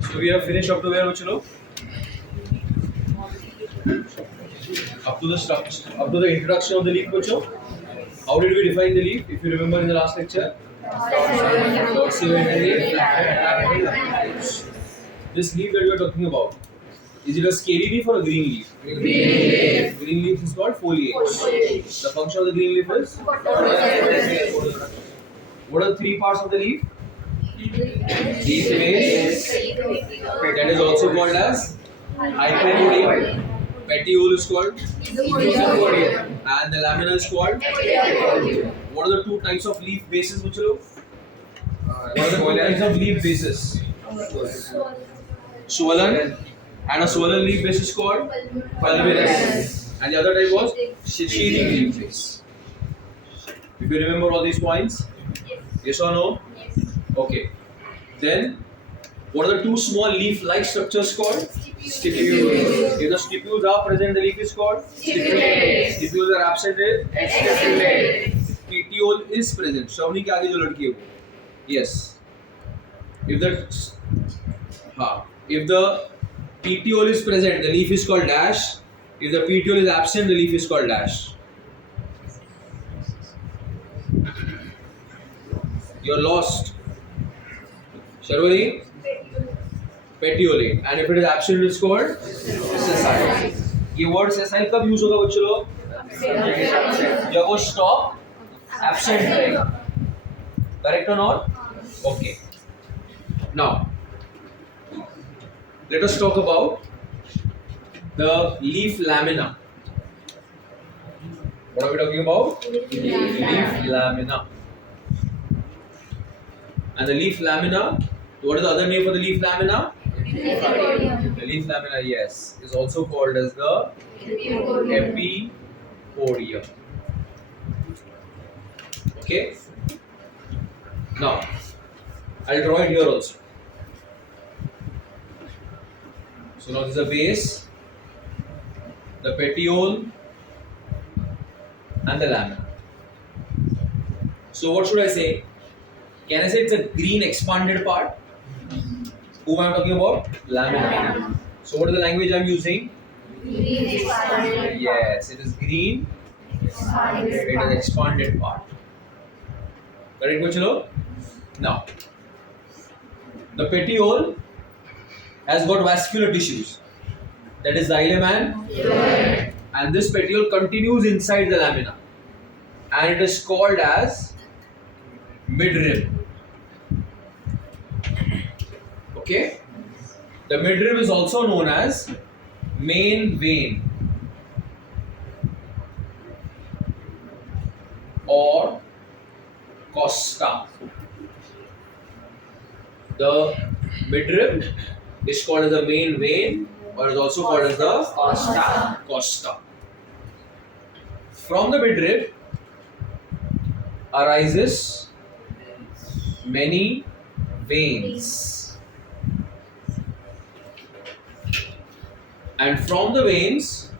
So we have finished up to where, Chalo? Up to the structure, up to the introduction of the leaf, Bacho. How did we define the leaf? If you remember in the last lecture. This leaf that we are talking about, is it a scaly leaf or a green leaf? Green leaf is called foliage. The function of the green leaf is? What are the three parts of the leaf? Leaf base, that is also called as hypopodium. Petiole is called and the lamina is called. What are the two types of leaf bases, Muchalo? What are the two types of leaf bases? Swollen, and a swollen leaf base is called pulvinous, and the other type was sheathing leaf base. If you remember all these points, yes or no? Okay. Then, what are the two small leaf-like structures called? Stipules. If the stipules are present, the leaf is called stipulate. Stipules are absent, stipulate. Petiole is present. Shravani के आगे जो लड़की है वो. Yes. If the petiole is present, the leaf is called dash. If the petiole is absent, the leaf is called dash. You're lost. Sharwari? Petiole. And if it is absent, it's called sessile. ये word sessile कब use होगा बच्चों लोग? जब वो stop absent रहेगा. Correct or not? Okay. Now, let us talk about the leaf lamina. What are we talking about? Leaf lamina. And the leaf lamina, what is the other name for the leaf lamina? The leaf lamina, yes, is also called as the epipodium. Okay? Now, I'll draw it here also. So now this is the base, the petiole, and the lamina. So what should I say? Can I say it's a green expanded part? Who am I talking about? Lamina. So what is the language I am using? Green expanded. Yes, it is green. It is expanded part. Correct, Bachalo? Now, the petiole has got vascular tissues. That is xylem and this petiole continues inside the lamina. And it is called as midrib. Okay? The midrib is also known as main vein or costa. The midrib is called as the main vein or is also called as the costa. From the midrib arises many veins. And from the veins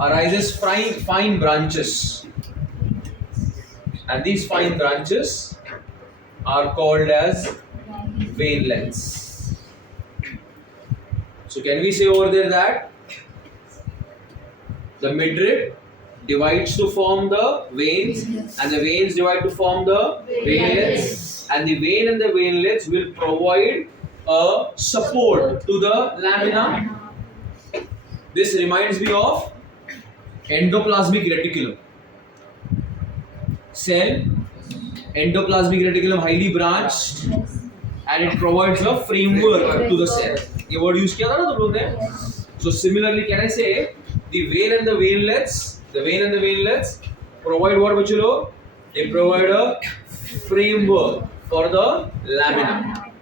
arises fine branches. And these fine branches are called as veinlets. So can we say over there that the midrib divides to form the veins and the veins divide to form the veinlets, and the vein and the veinlets will provide a support to the lamina. This reminds me of endoplasmic reticulum. Cell, endoplasmic reticulum highly branched and it provides a framework to the cell. ये word use किया था ना तुम लोग ने? So similarly, can I say the vein and the veinlets provide what, bachalo? They provide a framework for the lamina.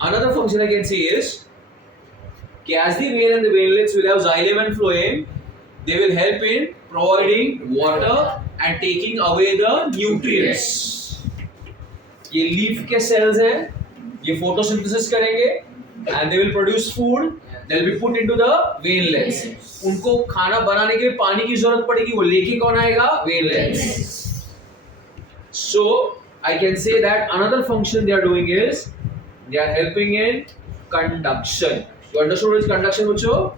Another function I can say is as the vein and the veinlets will have xylem and phloem, they will help in providing water and taking away the nutrients. ये leaf के cells हैं, ये photosynthesis करेंगे and they will produce food. They will be put into the veinlets. उनको खाना बनाने के लिए पानी की जरूरत पड़ेगी, वो लेके कौन आएगा? Veinlets. So I can say that another function they are doing is they are helping in conduction. You understood what is conduction, Mucho?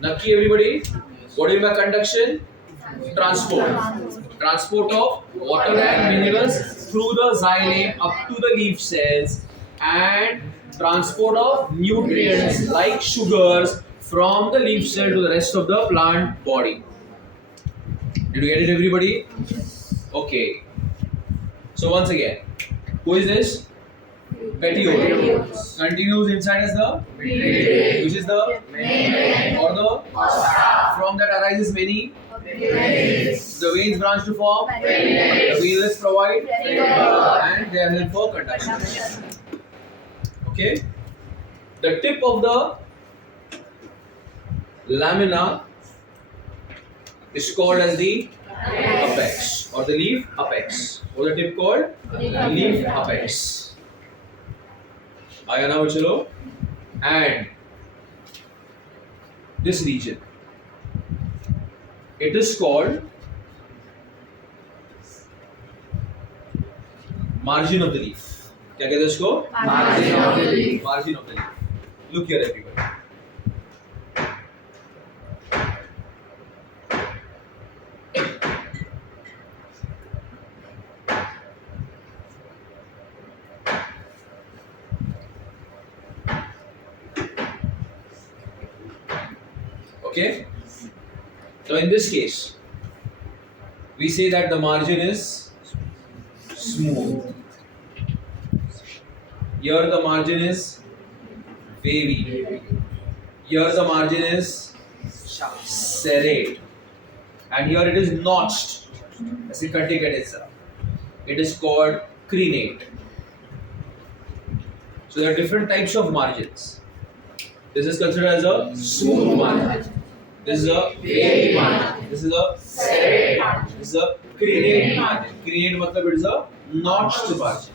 Naki, everybody? What do you mean by conduction? Transport. Transport of water and minerals through the xylem up to the leaf cells, and transport of nutrients like sugars from the leaf cell to the rest of the plant body. Did you get it, everybody? Okay. So once again, who is this? Petiole. Continues inside as the which is the or the from that arises many. The veins branch to form. The venous provide and they are help for conduction. Okay. The tip of the lamina is called as the apex or the leaf apex. What is the tip called? Leaf apex. Aya now chalo. And this region, it is called margin of the leaf. क्या कहते हैं इसको? Margin of the leaf. Margin of the leaf. Look here, everybody. Okay. So in this case, we say that the margin is smooth. Here the margin is wavy. Here the margin is serrate. And here it is notched. As it is called crenate. So there are different types of margins. This is considered as a smooth margin. This is a wavy margin. This is a serrate margin. This is a crenate margin. Crenate means it is a notched margin.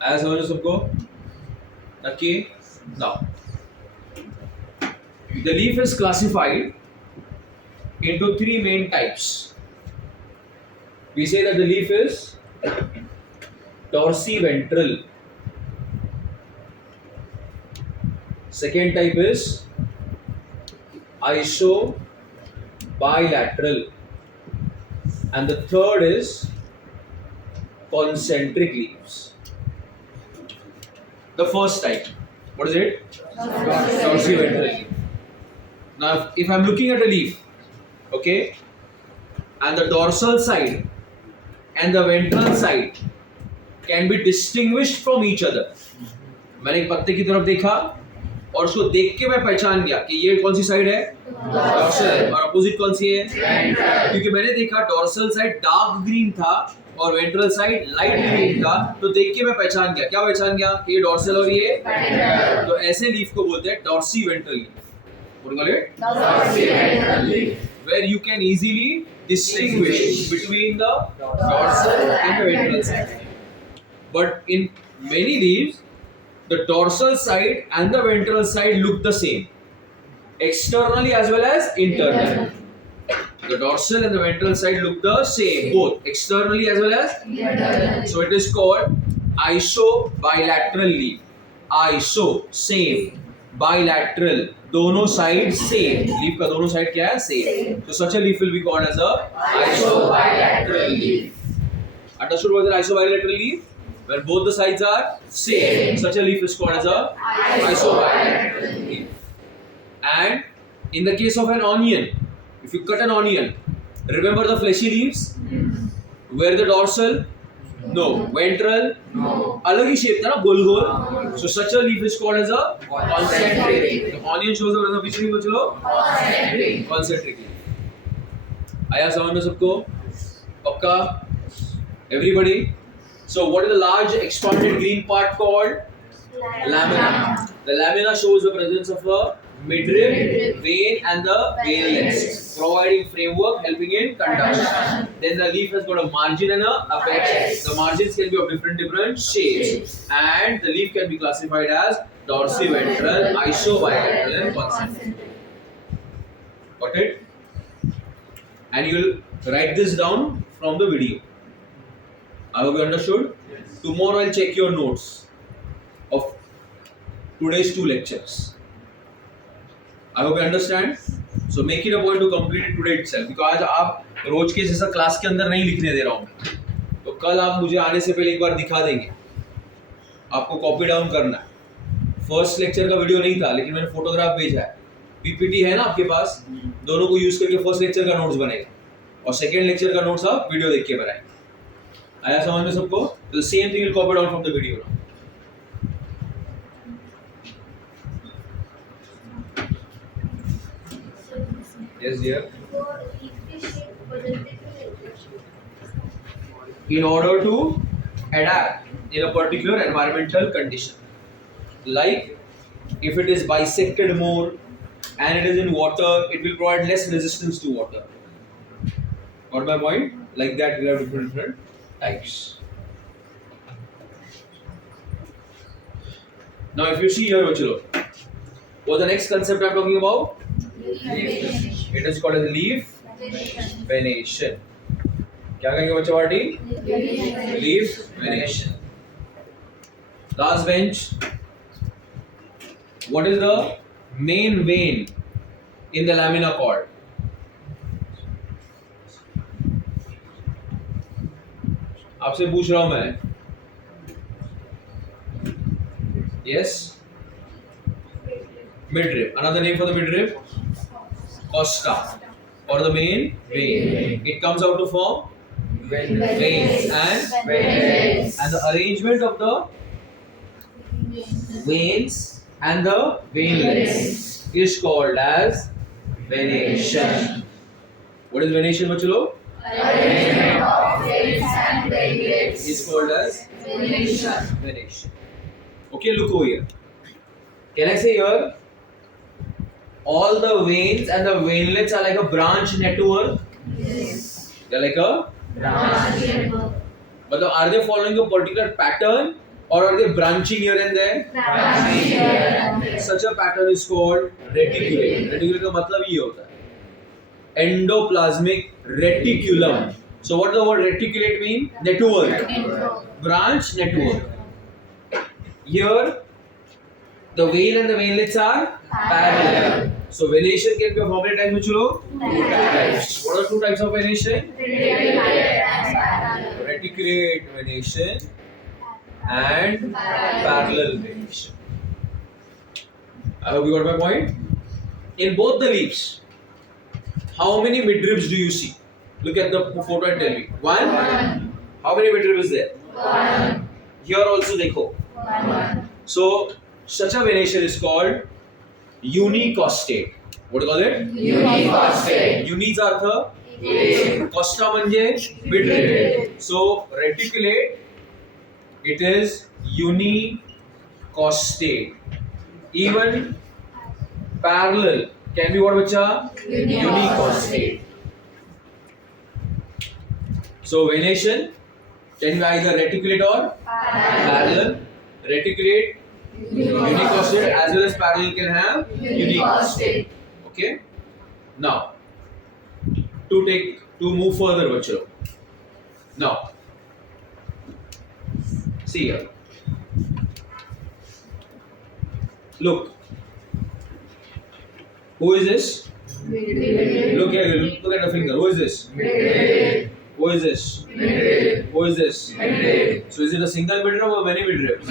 आया समझ लो सबको? Okay. Now, the leaf is classified into three main types. We say that the leaf is dorsiventral. Second type is isobilateral, and the third is concentric leaves. The first type, what is it? Dorsiventral leaf. Now, if I'm looking at a leaf, okay, and the dorsal side and the ventral side can be distinguished from each other. मैंने एक पत्ते की तरफ देखा और उसको देख के मैं पहचान गया कि ये कौन सी साइड है, डॉर्सल, और अपोजिट कौन सी है, क्योंकि मैंने देखा डॉर्सल साइड डार्क ग्रीन था और वेंट्रल साइड लाइट ग्रीन था, तो देख के मैं पहचान गया. क्या पहचान गया कि ये डॉर्सल और ये, तो ऐसे लीफ को बोलते हैं डॉर्सीवेंट्रल leaf. What do you call it? Dorsiventral leaf. Where you can easily distinguish between the dorsal and the ventral side. But in many leaves, the dorsal side and the ventral side look the same, externally as well as internally. The dorsal and the ventral side look the same, both externally as well as internally. So it is called isobilateral leaf. Iso same, bilateral दोनों side same. Leaf का दोनों side क्या है? Same. So such a leaf will be called as a isobilateral leaf. Understood what is an isobilateral leaf? Where both the sides are same. Such a leaf is called as a isobilateral leaf. And in the case of an onion, if you cut an onion, remember the fleshy leaves? Where the dorsal? No. Ventral? No. अलग ही shape था ना, गोल गोल. So such a leaf is called as a concentric. The onion shows the which leaf बचलो? Concentric. Concentric leaf. आया समझ में सबको? पक्का? Everybody? So what is the large expanded green part called? Lamina. The lamina shows the presence of a midrib, vein and the veinlets, providing framework helping in conduction. Then the leaf has got a margin and a apex. The margins can be of different shapes, and the leaf can be classified as dorsiventral, isobilateral and concentric. Got it? And you will write this down from the video. I hope you understood. Tomorrow I'll check your notes of today's 2 lectures. I hope you understand. So make it a point to complete it today itself. Because आज आप रोज के जैसा class के अंदर नहीं लिखने दे रहा हूँ, तो कल आप मुझे आने से पहले एक बार दिखा देंगे. आपको कॉपी डाउन करना है. फर्स्ट लेक्चर का वीडियो नहीं था, लेकिन मैंने फोटोग्राफ भेजा है. पीपीटी है ना आपके पास, दोनों को यूज करके फर्स्ट लेक्चर का नोट्स बनेगा और सेकेंड लेक्चर का नोट्स आप वीडियो देख के बनाएंगे. आया समझ में सबको? तो same thing will copy down from the video now. Yes, dear. In order to adapt in a particular environmental condition, like if it is bisected more and it is in water, it will provide less resistance to water. Got my point? Like that, we have different types. Now, if you see here, what's the next concept I'm talking about? It is called as leaf venation. क्या कहेंगे बच्चे party? Leaf venation. Last bench. What is the main vein in the lamina cord? आपसे पूछ रहा हूं मैं. Yes. Midrib. Another name for the midrib? Costa, or the main vein. It comes out to form veins and the arrangement of the veins and the veinlets is called as venation. What is venation, bachalo? Arrangement of veins and veinlets Is called as venation. Okay, look over here. Can I say here? All the veins and the veinlets are like a branch network. Yes. They're like a Branch network. but are they following a particular pattern or are they branching here and there? Branch here and there. Such a pattern is called reticulate. Reticulate का मतलब ये होता है endoplasmic reticulum. So what does the word reticulate mean? Network. Network. Branch network. Here the vein and the veinlets are parallel. So venation can be of how many types, bachalo? 2 types. What are 2 types of venation? Reticulate and parallel. Reticulate venation and parallel venation. I hope you got my point. In both the leaves, how many midribs do you see? Look at the photo and tell me. 1. How many midribs is there? 1. Here also देखो. 1. So such a venation is called unicostate. What do you call it? Unicostate. Uni's earth costa म्हणजे midrib. So reticulate, it is unicostate. Even parallel can be what, bacha? Unicostate. So venation can be either reticulate or parallel. Reticulate, unicostate, as well as parallel can have unicostate. Okay. Now, to move further, bachcho. Now, see here. Look. Who is this? Look here. Look at the finger. Who is this? Who is this? Who is this? So is it a single midrib or many midribs?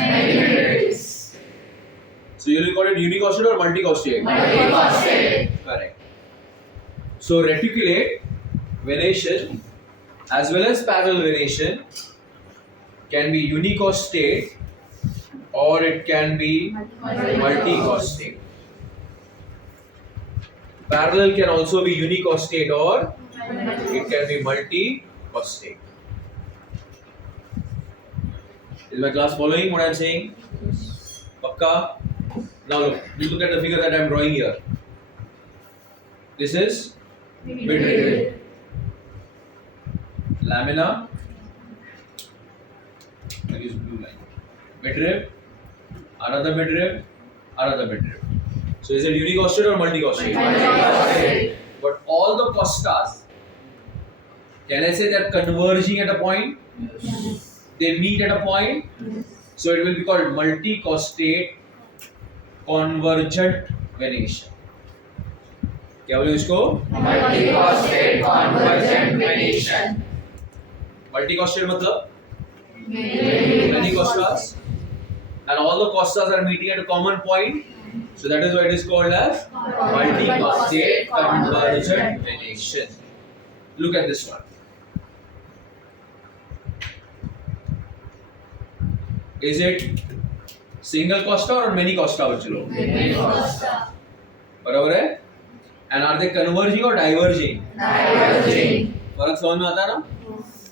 So you will call it unicostate or multicostate? Multicostate. Correct. So reticulate venation as well as parallel venation can be unicostate or it can be multicostate. Parallel can also be unicostate or it can be multicostate. Is my class following what I am saying? Pakka? Now look at the figure that I am drawing here. This is midrib. Lamina. I use blue line. Midrib. Another midrib. Another midrib. So is it unicostate or multicostate? Multicostate. But all the costas, can I say they are converging at a point? Yes. they meet at a point, so it will be called multi-costate convergent venation. क्या बोले इसको? multi-costate convergent venation. Multi-costate मतलब many costas, and all the costas are meeting at a common point, so that is why it is called as multi-costate convergent venation. Look at this one. Is it single costa or many costa बच्चे लोग? Many costa. बराबर है? And are they converging or diverging? Diverging. फर्क समझ में आता है ना?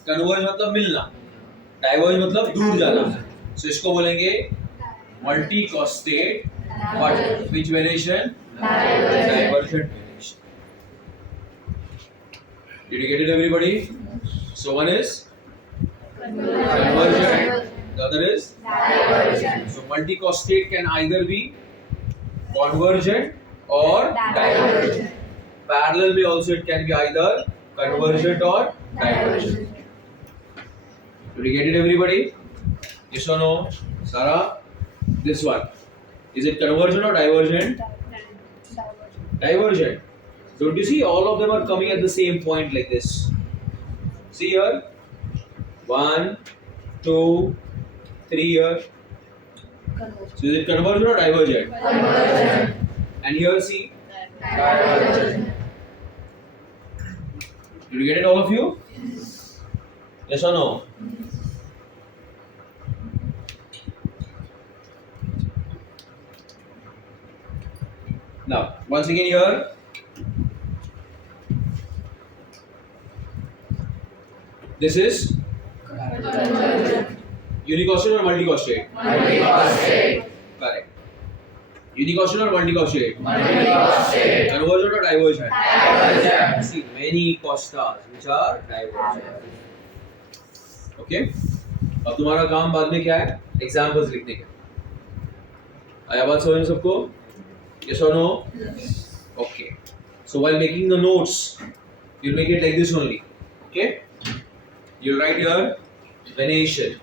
Converge मतलब मिलना, diverge मतलब दूर जाना. So इसको बोलेंगे multi-costate, but which venation? Divergent venation. Did you get it, everybody? So one is convergent, the other is Divergent. so multi-costate can either be convergent or divergent. Parallel में also it can be either convergent or divergent. Did you get it, everybody? Yes or no? Sarah, this one, is it convergent or divergent? Divergent. Don't you see all of them are coming at the same point like this? See here, 1, 2, 3 here. So is it convergent or divergent? Convergent. And here see, Divergent. did you get it, all of you? Yes or no? Now, once again here, this is Convergent. unicostate or multicostate? Multi-costate. Correct. Unicostate or multicostate? Multi-costate. Convergent or divergent? Divergent. See, many costas which are divergent. Okay? अब तुम्हारा काम बाद में क्या है? Examples लिखने का. आया बात समझ में सबको? Yes or no? Okay. So while making the notes, you'll make it like this only. Okay? You'll write here venation.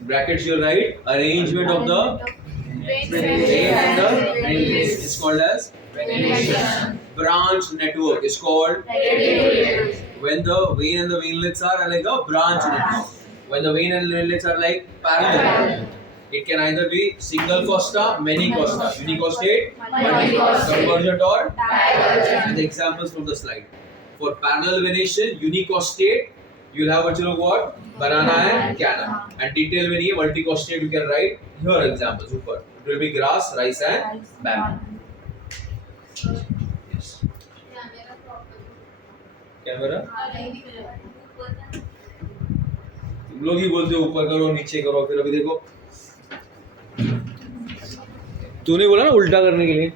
In brackets you'll write arrangement of the vein and the vein. It's called as Venation. branch network. It's called Radiolate. when the vein and the veinlets are like a branch network. When the vein and veinlets are like parallel. It can either be single costa, many costa, unicostate, Multi-costate. convergent or Divergent. and the examples from the slide. For parallel venation, unicostate, you'll have what? Banana and canna. And detail when you multicostate, you can write here examples. Super. It will be grass, rice and bamboo. Yes. Camera? तुम लोग ही बोलते हो ऊपर करो नीचे करो फिर अभी देखो तूने बोला ना उल्टा करने के लिए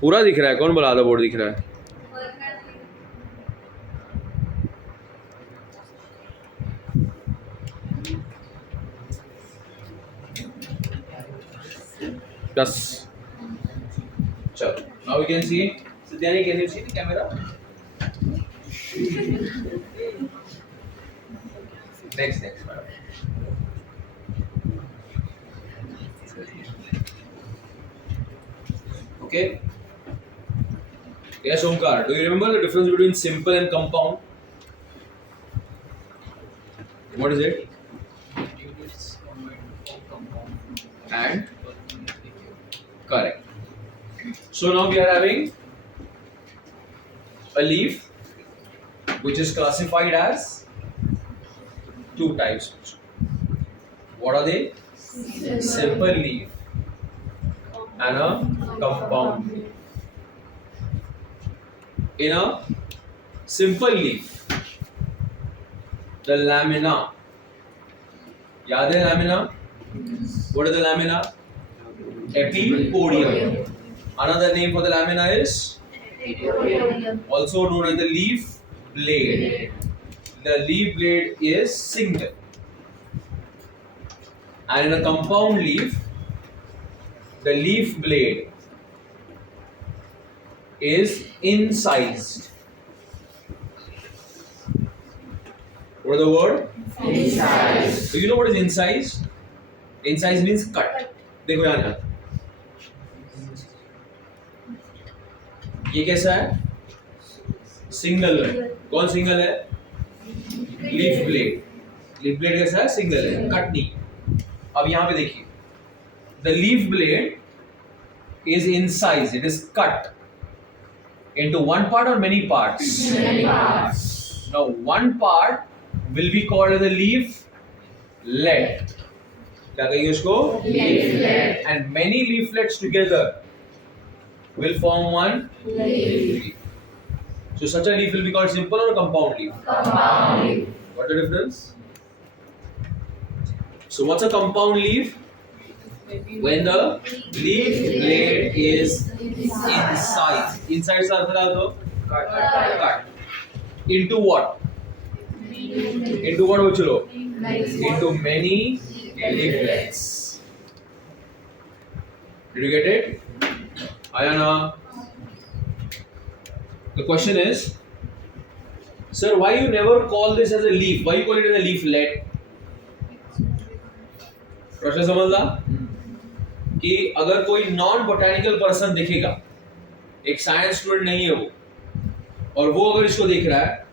पूरा दिख रहा है कौन बोला आधा बोर्ड दिख रहा है Yes. So now we can see. Siddhyani, can you see the camera? Next, madam. Okay. Yes, Omkar. Do you remember the difference between simple and compound? What is it? And correct. So now we are having a leaf which is classified as two types. What are they? Simple leaf and a compound leaf. In a simple leaf, the lamina. याद है lamina? What is the lamina? Epipodium. Another name for the lamina is also known as the leaf blade. The leaf blade is single. And in a compound leaf, the leaf blade is incised. What is the word? Incise. Do you know what is incise? Incise means cut. देखो यहाँ ध्यान. ये कैसा है? Single है. कौन single है? Leaf blade. Leaf blade कैसा है? सिंगल है, कट नहीं. अब यहाँ पे देखिए, the leaf blade is incised. It is cut into one part or many parts. Many parts. Now one part will be called as a leaflet. क्या कहेंगे उसको? Leaflet. And many leaflets together will form one Leaf. So such a leaf will be called simple or compound leaf. Compound leaf. What the difference? So what's a compound leaf? When the leaf blade is incised. Inside का अर्थ क्या होता है? Cut. Into what? Into what बच्चों? Into many leaflets. Did you get it? आया ना? The question is, sir, why you never call this as a leaf? Why you call it as a leaflet? प्रश्न समझला? कि अगर कोई non botanical person दिखेगा, एक साइंस स्टूडेंट नहीं है वो, और वो अगर इसको देख रहा है,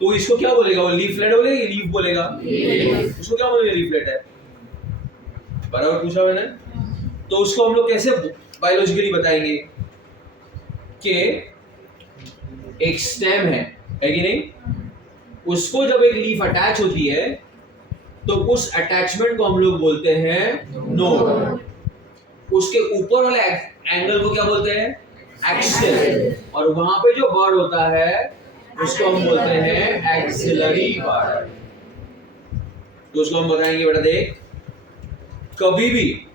तो इसको क्या बोलेगा? वो लीफलेट बोलेगा या लीफ बोलेगा? उसको क्या बोलेगा? लीफलेट है. बराबर पूछा मैंने. तो उसको हम लोग कैसे बायोलॉजिकली बताएंगे कि एक स्टेम है कि नहीं? उसको जब एक लीफ अटैच होती है, तो उस अटैचमेंट को हम लोग बोलते हैं नोड. उसके ऊपर वाले एंगल को क्या बोलते हैं? एक्सिल. और वहां पे जो बर्ड होता है उसको हम बोलते हैं एक्सिलरी बर्ड. तो उसको हम बताएंगे, बेटा देख, कभी भी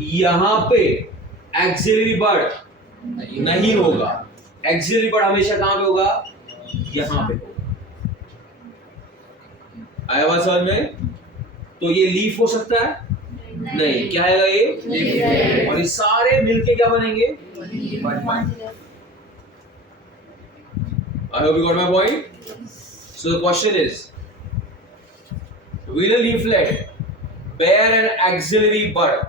यहां पे एक्सिलरी बर्ड नहीं होगा. एक्सिलरी बर्ड हमेशा कहां पे होगा? यहां पे होगा. आया बात समझ में? तो ये लीफ हो सकता है? नहीं. क्या आएगा ये? Leaflet. और ये सारे मिलके क्या बनेंगे? I hope you got my point. So the question is, will a leaflet bear an axillary bud?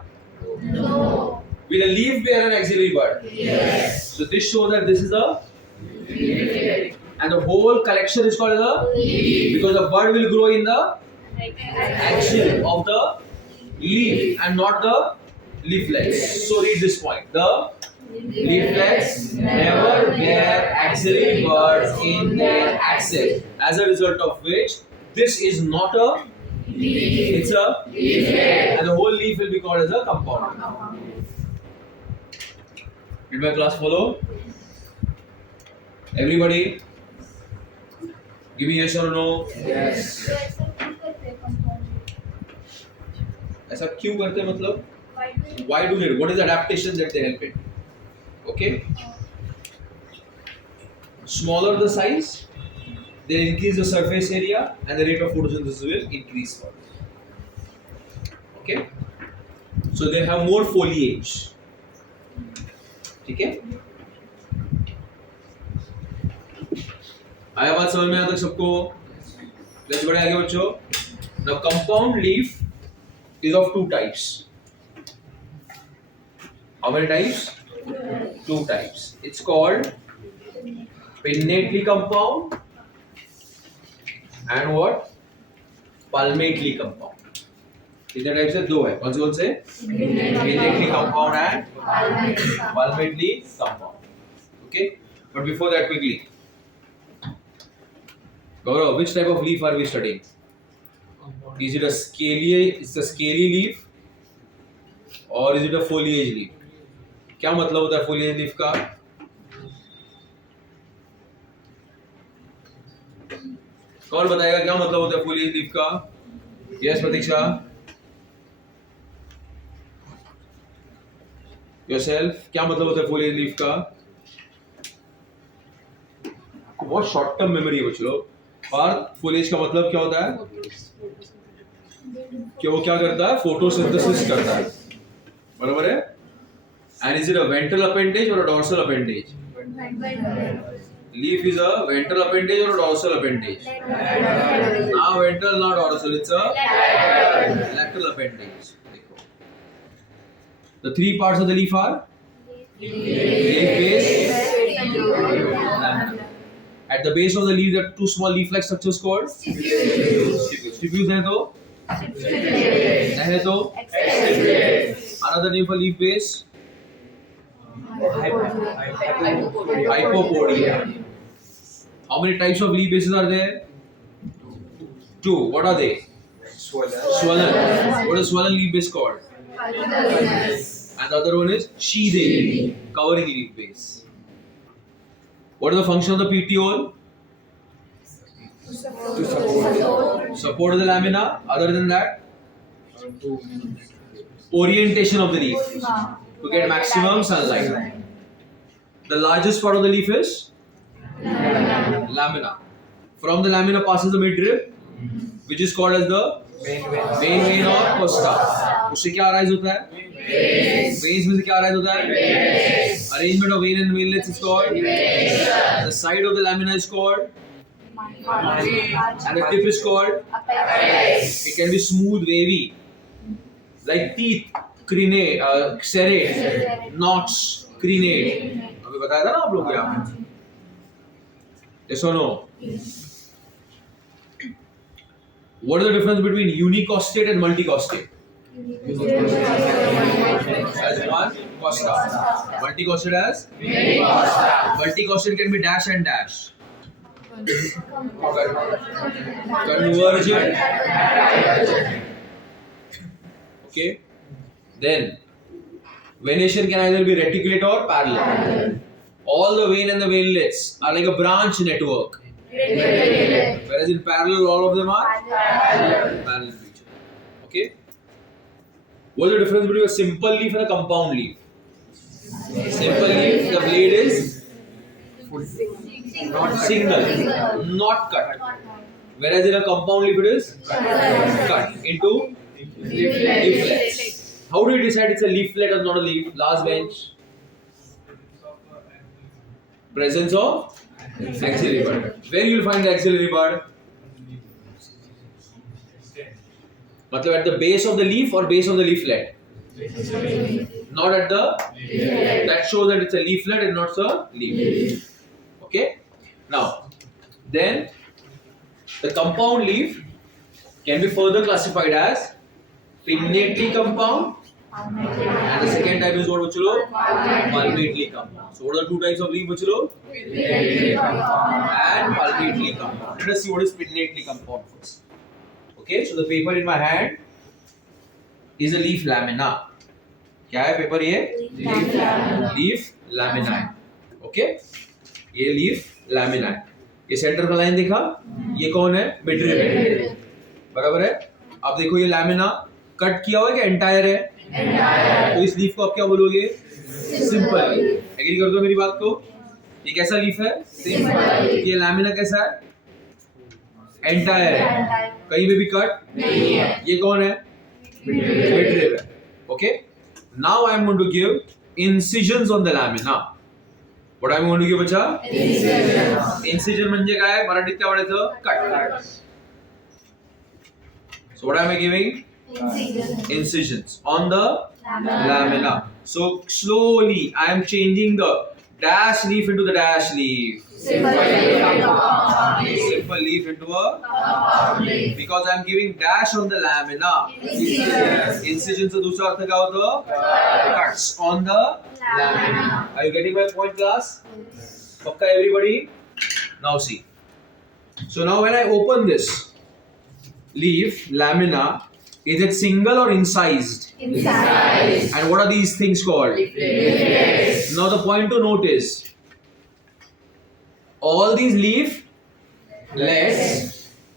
No. Will a leaf bear an axillary bud? Yes. So this shows that this is a Leaflet. and the whole collection is called as a Leaf. because the bud will grow in the Axil. axil of the leaf and not the leaflets. So read this point. The leaflets never bear axillary buds in their axil, as a result of which this is not a Leaf. it's a Leaflet. and the whole leaf will be called as a compound. Did my class follow? Everybody, give me yes or no. Yes. ऐसा क्यों करते हैं? मतलब why do it? What is the adaptation that they help it? Okay. Smaller the size, they increase the surface area and the rate of photosynthesis will increase further. Okay. So they have more foliage. ठीक है? आया बात समझ में? आता सबको? Let's बढ़े आगे बच्चों. Now compound leaf is of two types. How many types? Two types. It's called pinnately compound and what? Palmately compound. कितने टाइप से? दो है. कौन से? Pinnately compound and palmately compound. Okay. But before that, quickly, Gaurav, which type of leaf are we studying? Is it a scaly? It's a scaly leaf, or is it a foliage leaf? क्या मतलब होता है foliage leaf का? कौन बताएगा क्या मतलब होता है foliage leaf का? Yes, प्रतीक्षा. Yourself, क्या मतलब होता है foliage leaf का? बहुत शॉर्ट टर्म मेमोरी है बच्चों. और foliage का मतलब क्या होता है? कि वो क्या करता है? फोटोसिंथेसिस करता है. बराबर है? And is it a ventral appendage or a dorsal appendage? Leaf is a ventral appendage or a dorsal appendage? Now ventral, not dorsal. It's a lateral appendage. देखो. The three parts of the leaf are leaf base, lamina. At the base of the leaf, there are two small leaf-like structures called stipules. Stipules है तो नहीं है तो another name for leaf base hypopodia. How many types of leaf bases are there? Two. What are they? Swollen. What is swollen leaf base called? And the other one is sheathing, covering leaf base. What is the function of the petiole? Support the lamina. Other than that, orientation of the leaf to get maximum sunlight. The largest part of the leaf is lamina. From the lamina passes the midrib, which is called as the main vein or costa. उससे क्या arise होता है? Veins में से क्या arise होता है? Arrangement of vein and veinlets is called. The side of the lamina is called. And the tip is called. It can be smooth, wavy, like teeth, crenate, serrate, knots, crenate. अभी बताया था ना आप लोग क्या? Yes or no? What is the difference between unicostate and multicostate? As one costa. Multicostate as? Multicostate can be dash and dash. Convergent. Okay. Then venation can either be reticulate or parallel. All the vein and the veinlets are like a branch network. Whereas in parallel, all of them are parallel to each other. Okay. What is the difference between a simple leaf and a compound leaf? Simple leaf, the blade is single, not cut. Whereas in a compound leaf, it is cut into leaflets. How do you decide it's a leaflet or not a leaf? Last bench. Presence of axillary bud. Where you will find the axillary bud? मतलब at the base of the leaf or base of the leaflet? Not at the. That shows that it's a leaflet and not a leaf. Okay. Now, then the compound leaf can be further classified as pinnately compound, and the second type is what Bachalo? Palmately compound. So what are the two types of leaf Bachalo? And palmately compound. Let us see what is pinnately compound first. Okay, so the paper in my hand is a leaf lamina. क्या है paper ये? Leaf lamina है. Okay, ये leaf lamina है. ये centre का line देखा? ये कौन है? मिडरिब है. बराबर है? अब देखो ये लैमिना कट किया हुआ है कि एंटायर है? तो इस लीफ को आप क्या बोलोगे? सिंपल. एग्री कर दो मेरी बात को? ये कैसा लीफ है? सिंपल. ये लैमिना कैसा है? एंटायर है. कहीं पे भी कट नहीं है. ये कौन है? मिडरिब है. Okay. Now I am going to give incisions on the lamina. What I am going to give बच्चा? Incision म्हणजे काय? मराठीत काय म्हणायचं? Cut. So what am I giving? Incisions on the lamina. So slowly I am changing the dash leaf into the dash leaf. Simple leaf into a compound leaf. Because I am giving dash on the lamina. Incision से दूसरा अर्थ क्या होता है? Cuts on the lamina. Are you getting my point, class? पक्का everybody? Now see. So now when I open this leaf lamina, is it single or incised? Incised. And what are these things called? Leaflets. Now the point to note is all these leaflets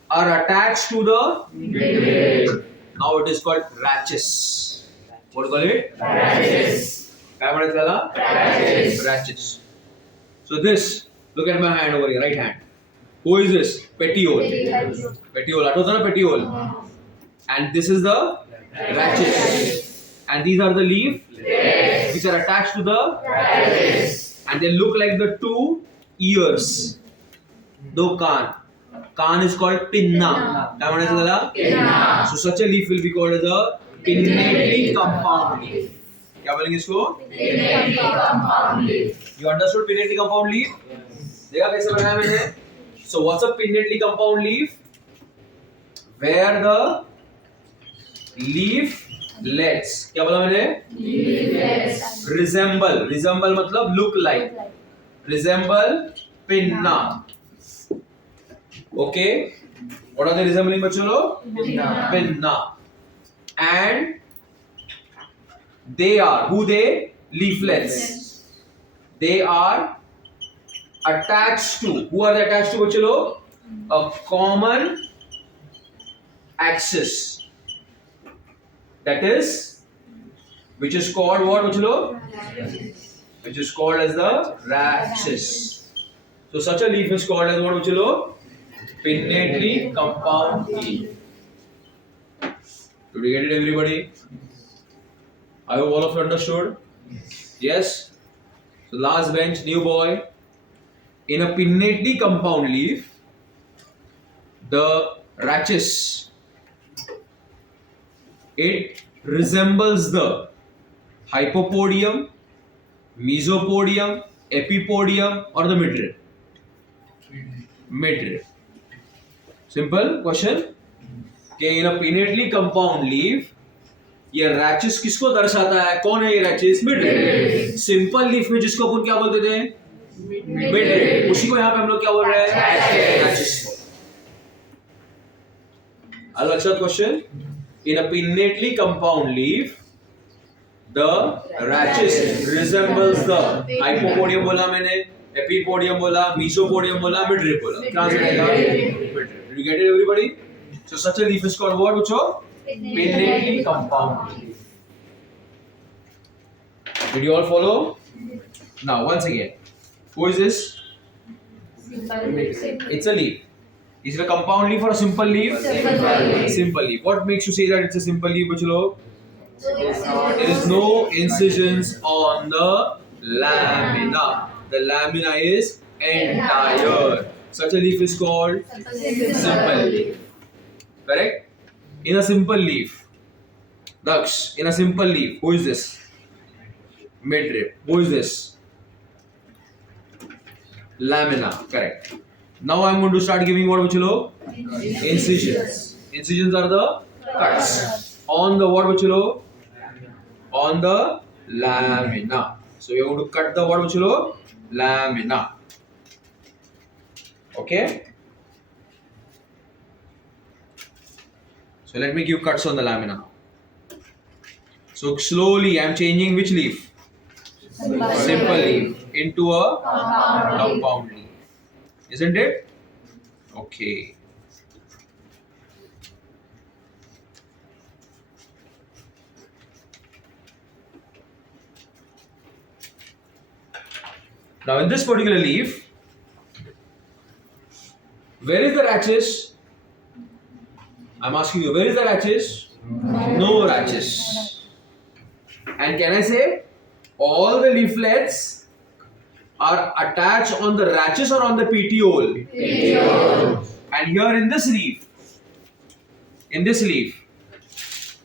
are attached to the leaflet. Now it is called ratches. What do you call it? Ratches. काय म्हणायचं त्याला? Ratches. So this, look at my hand over here, right hand. Who is this? Petiole. Petiole. आठवतं ना petiole? And this is the ratches. And these are the leaf which are attached to the ratches. And they look like the two ears. दो कान. Kan is called pinna. क्या म्हणायचं त्याला? Pinna. So such a leaf will be called as a pinnately compound leaf. क्या बोलेंगे इसको? Pinnately compound leaf. You understood pinnately compound leaf? देखा कैसे बनाया मैंने? So what's a pinnately compound leaf? Where the leaflets, क्या बोला मैंने? Leaflets. Resemble मतलब look like. Resemble pinna. Okay. What are they resembling बच्चों लोग? Pinna. And they are who they? Leaflets. They are attached to. Who are they attached to बच्चों लोग? A common axis. That is, which is called what बच्चों लोग? Which is called as the rachis. So such a leaf is called as what बच्चों लोग? Pinnately compound leaf. Did you get it, everybody? I hope all of you understood. Yes. So last bench, new boy. In a pinnately compound leaf, the rachis, it resembles the hypopodium, mesopodium, epipodium, or the midrib. Midrib. Simple question. कि in a pinnately compound leaf, ये रैचेस किसको दर्शाता है? कौन है ये रैचेस? Midrib. Simple leaf में जिसको अपन क्या बोलते थे? मिडरिब. उसी को यहाँ पे हम लोग क्या बोल रहे हैं? रैचेस. Alright, question. In a pinnately compound leaf, the rachis resembles the hypopodium बोला मैंने, epipodium बोला, mesopodium बोला, midrib बोला. क्या आंसर आएगा? Midrib. Did you get it, everybody? So such a leaf is called what, बच्चों? Pinnately compound leaf. Did you all follow? Now once again, who is this? It's a leaf. Is it a compound leaf or a simple leaf? Simple leaf. Simple leaf. What makes you say that it's a simple leaf, बच्चों लोग? There is no incisions on the lamina. The lamina is entire. Such a leaf is called simple leaf. Correct? In a simple leaf. Daksh, in a simple leaf, who is this? Midrib. Who is this? Lamina. Correct. Now I am going to start giving what, bachalo? Incisions. Incisions are the cuts. On the what, bachalo? On the lamina. So we are going to cut the what, bachalo? Lamina. Okay? So let me give cuts on the lamina. So slowly I am changing which leaf? Simple leaf into a compound leaf. Isn't it? Okay. Now in this particular leaf, where is the rachis? I'm asking you, where is the rachis? No rachis. And can I say all the leaflets are attached on the rachis or on the petiole? Petiole. And here in this leaf,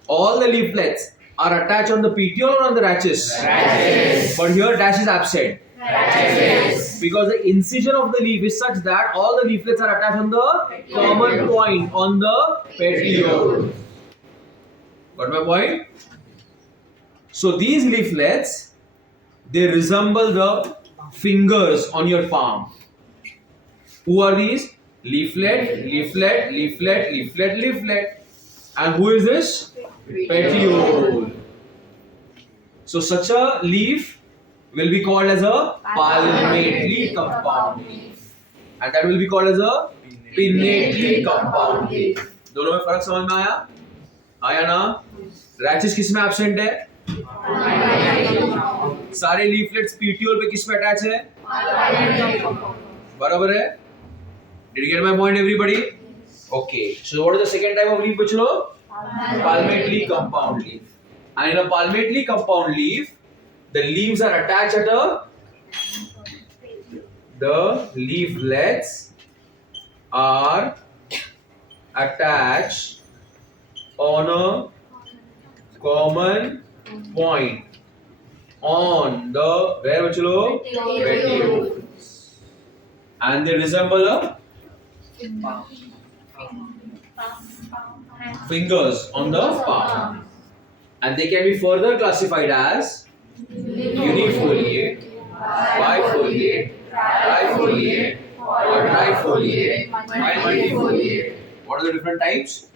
all the leaflets are attached on the petiole or on the rachis? Rachis. But here dash is absent. Rachis. Because the incision of the leaf is such that all the leaflets are attached on the common point on the petiole. Got my point? So these leaflets, they resemble the fingers on your palm. Who are these? Leaflet, leaflet, leaflet, leaflet, leaflet. And who is this? Petiole. So such a leaf will be called as a palmately compound leaf. And that will be called as a pinnately compound leaf. दोनों में फर्क समझ में आया? आया ना? रैचेस किस में एब्सेंट है? सारे लीफलेट्स पीटीओल पे किस पे अटैच है? बराबर है? Did you get my point, everybody? Okay. So what is the second type of leaf, बच्चों? Palmately compound leaf. And in a palmately compound leaf, the leaves are attached at a the leaflets are attached on a common point on the where bachalo petiole, and they resemble a fingers on the palm, and they can be further classified as unifoliate, bifoliate, trifoliate, quadrifoliate, multifoliate. What are the different types?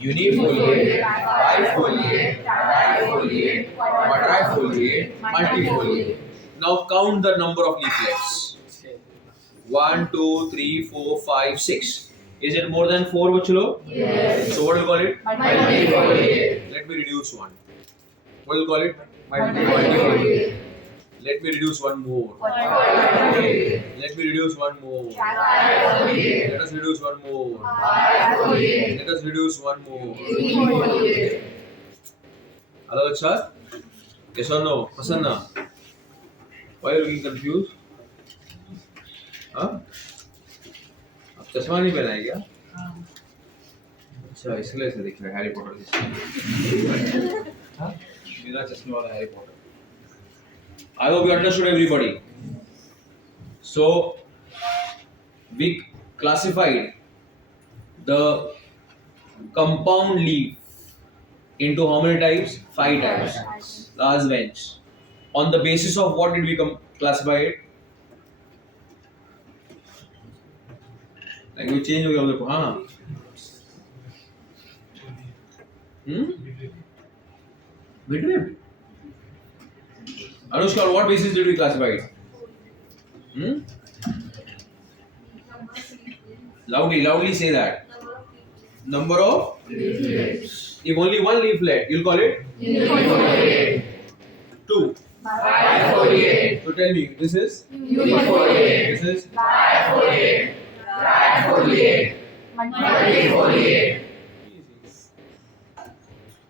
Unifoliate, bifoliate, trifoliate, quadrifoliate, multifoliate. Now count the number of leaflets. 1, 2, 3, 4, 5, 6. Is it more than 4, bachalo? Yes. So what do you call it? Multifoliate. Let me reduce one. What do you call it? Multifoliate. Let me reduce one more. Quadrifoliate. Let me reduce one more. Trifoliate. Let us reduce one more. Bifoliate. Let us reduce one more. Unifoliate. Hello, sir? Yes or no? Prasanna? Why are you looking confused? हाँ? अब चश्मा नहीं पहना है क्या? अच्छा इसलिए ऐसे दिख रहा है हैरी पॉटर जैसे। हाँ? बिना चश्मे वाला Harry Potter. I hope you understood everybody. So we classified the compound leaf into how many types? 5 types. Last bench. On the basis of what did we classify it? Language change हो गया उधर को हाँ Midrib. Anushka, on what basis did we classify it? Loudly say that. Number of Leaflets. If only one leaflet, you'll call it Unifoliate. 2. Bifoliate. So tell me, this is Unifoliate. this is Bifoliate. Trifoliate. Multifoliate.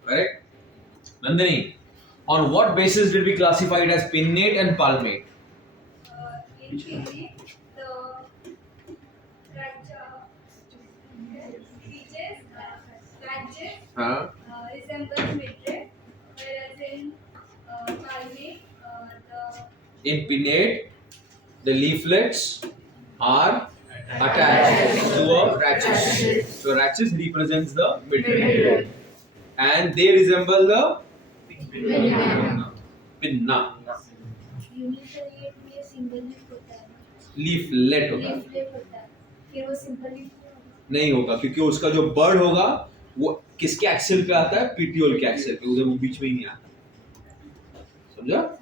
correct. Nandini, on what basis did we classify it as pinnate and palmate? In Hindi, the branches Huh? resemble midrib, whereas in palmate, In pinnate, the leaflets are attached to a rachis. So rachis represents the midrib, and they resemble the pinna. यूनिफोलिएट में single leaf होता है, Leaflet होता है leaflet होता है, फिर वो simple leaf नहीं होगा क्योंकि उसका जो बर्ड होगा वो किसके एक्सेल पे आता है? पीटियोल के एक्सेल पे, उधर वो बीच में ही नहीं आता। समझा?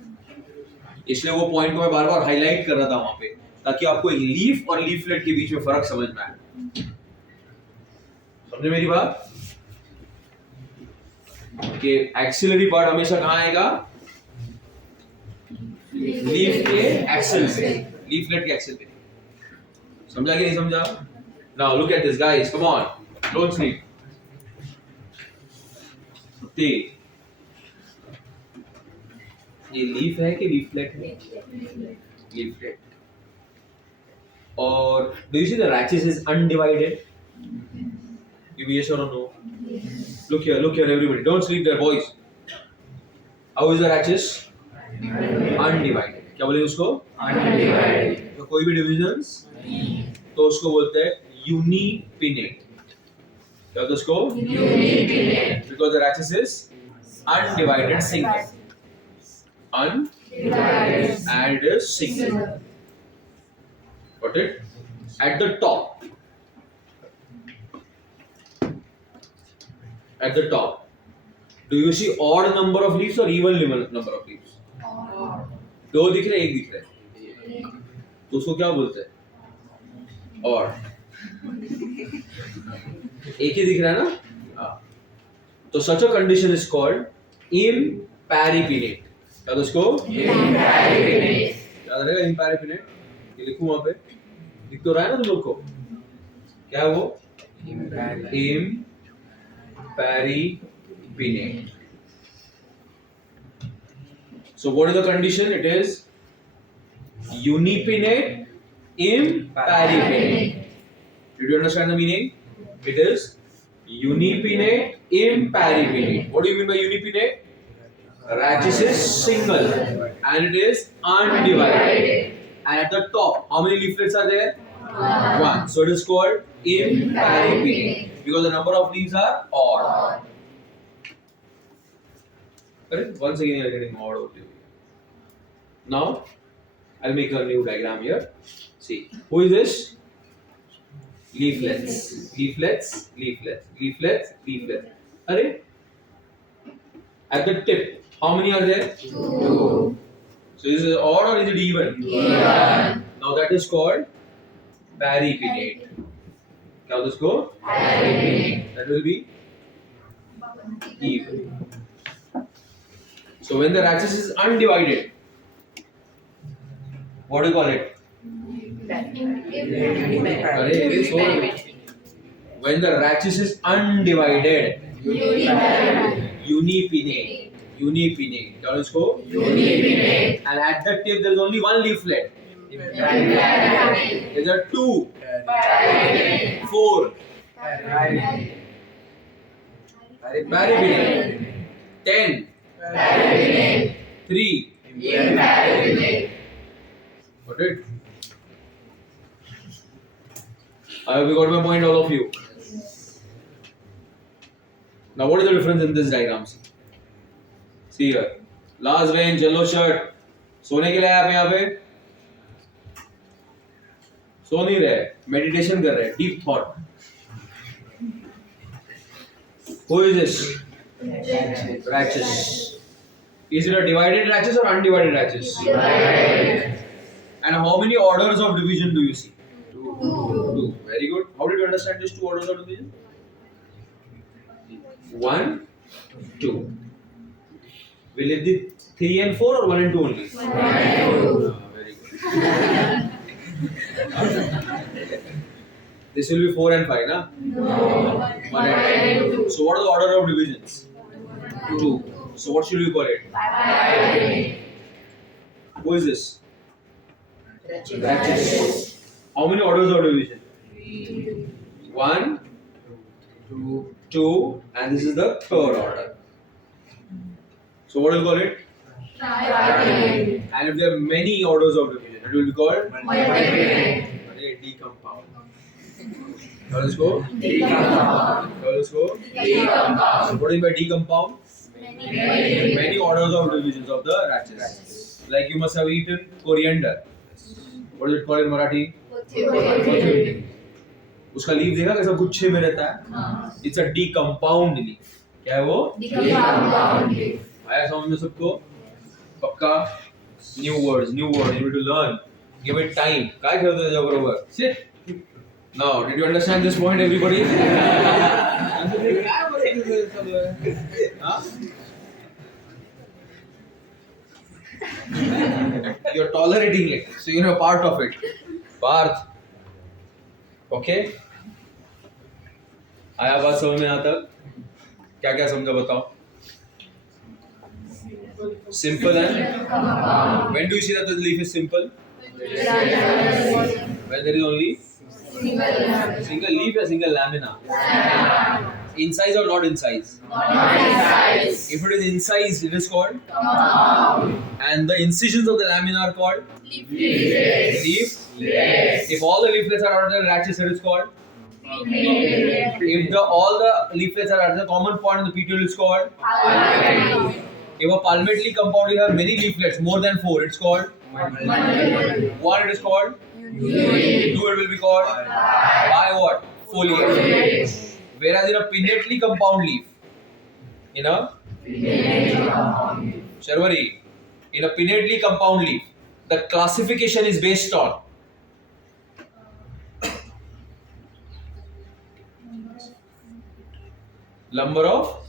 इसलिए वो पॉइंट को मैं बार बार हाईलाइट कर रहा था वहां पे ताकि आपको लीफ और लीफलेट के बीच में फर्क समझ में आए। समझे मेरी बात? कि एक्सिलरी बर्ड हमेशा कहाँ आएगा? लीफ के एक्सेल पे, लीफलेट के एक्सेल पे। समझा कि नहीं समझा? Now look at this guys, come on, don't sleep. ये लीफ है कि लीफलेट है? Leaflet. और do you see the rachis is undivided? Give me yes or no. Look here, everybody. Don't sleep there, boys. How is the rachis? Undivided. क्या बोले उसको? Undivided. तो कोई भी divisions तो उसको बोलते हैं unipinnate. क्या होता है उसको? Unipinate. Because the rachis is undivided single. Divided. And it is single. Got it? At the top. At the top. Do you see odd number of leaves or even number of leaves? दो दिख रहे, एक दिख रहे, तो उसको क्या बोलते हैं? और एक ही दिख रहा है ना? तो such a condition is called imparipinnate. क्या तो उसको? Imparipinnate. याद रहेगा imparipinnate? ये लिखूं वहाँ पे, दिख तो रहा है ना तुम लोग को? क्या है वो? Imparipinnate. So what is the condition? It is unipinnate Imparipinnate. Did you understand the meaning? It is unipinnate, imparipinnate. What do you mean by unipinnate? Rachis is single and it is undivided. And at the top, how many leaflets are there? One. So it is called imparipinnate because the number of leaves are odd. Correct? Once again, you are getting odd over here. Now, I'll make a new diagram here. See, who is this? Leaflets. Leaflets, leaflets, leaflets, leaflets. Array? At the tip, how many are there? 2. So is it odd or is it even? Even. Now that is called peripinnate. Now let's go. Peripinnate. That will be even. So when the rachis is undivided, what do you call it? Array, it is so. When the rachis is undivided, unipinnate. Unipinnate. Now let's go. Unipinnate. And at the tip there is only one leaflet. Peripinnate. There are 2, Peripinnate. 4. Peripinnate. 10. Peripinnate. 3. Imperipinnate. Got it? I hope you got my point, all of you. Now, what is the difference in this diagram? See here. Last bench, yellow shirt. सोने के लिए आए आप यहाँ पे? सो नहीं रहे, meditation कर रहे, deep thought. Who is this? Rachis. Is it a divided rachis or undivided rachis? Divided. And how many orders of division do you see? 2. 2. Very good. How did you understand these 2 orders of division? 1, 2. Will it be 3 and 4 or 1 and 2 only? 1 and 2. Very good. This will be 4 and 5, na? No. 1 and 2. So what are the order of divisions? 2. So what should we call it? Peripinnate. Who is this? Rachis. How many orders of division? 3. 1, 2, and this is the third order. So what do you call it? Peripinnate. And if there are many orders of division, it will be called Peripinnate. decompound. Now let's go. Decompound. Now let's go. Decompound. What do you mean by decompound? Many orders of divisions of the rachis. Like you must have eaten coriander. What is it called in Marathi? Kothimir. उसका leaf देखा कैसा गुच्छे में रहता है? It's a decompound leaf. क्या है वो? Decompound. आया समझ में सबको? पक्का? New words, you need to learn. Give it time. काय खेळतो त्याच्या बरोबर? Sit. Now, did you understand this point, everybody? काय बोलायचं चालू आहे? हा? You're tolerating it, so you're a part of it. Parth. Okay? आया बात समझ में आता? क्या क्या समझा बताओ? Simple and when do you see that the leaf is simple? When there is only single leaf or single lamina? In size or not in size? If it is in size, it is called? And the incisions of the lamina are called? Leaf. If all the leaflets are under the rachis, it is called? If all the leaflets are at the common point in the petiole, it's called? If a palmately compound you have many leaflets, more than 4, it's called? 1 it is called? 2 it will be called? By what? Foliage. Whereas in a pinnately compound leaf, Sharwari, in a pinnately compound leaf, the classification is based on number of